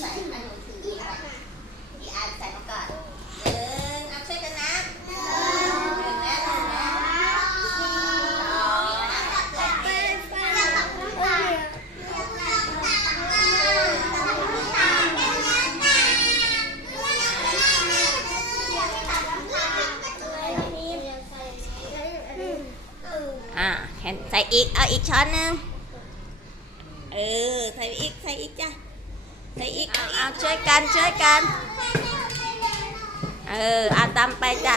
ใส่อันหนูถืออีกอันอีกอันใส่มาก่อนหนึ่งเอาช่วยกันนะหนึ่งหนึ่งนะหนึ่งนะสองอ่าแขนใส่อีก เอาอีกช้อนหนึ่งเออ ใส่อีก ใส่อีกจ้ะ ไออีกเอาช่วยกันช่วยกัน เออเอาตามไปจ้ะ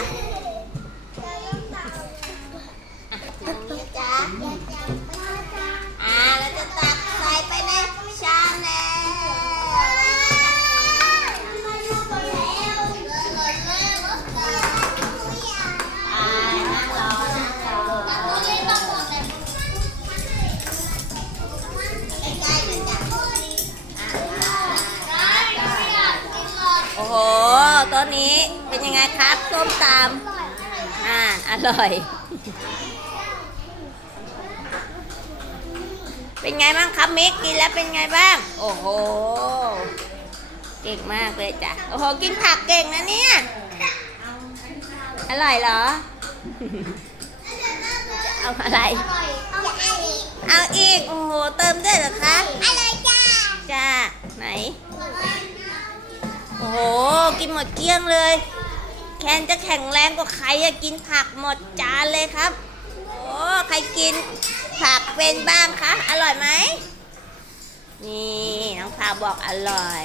ตัวนี้เป็นยังไงครับส้มตำอ่าอร่อย เป็นไงบ้างครับมิกกินแล้วเป็นไงบ้าง โอ้โห เก่งมากเลยจ้ะ โอ้โห กินผักเก่งนะเนี่ย อร่อยเหรอ เอาอะไร เอาอีก โอ้โห เติมด้วยเหรอคะจ้า ไหนโอ้โห กินหมดเกลี้ยงเลย แคนจะแข็งแรงกว่าใครอะกินผักหมดจานเลยครับ โอ้ใครกินผักเป็นบ้างคะ อร่อยไหม นี่น้องพาวบอกอร่อย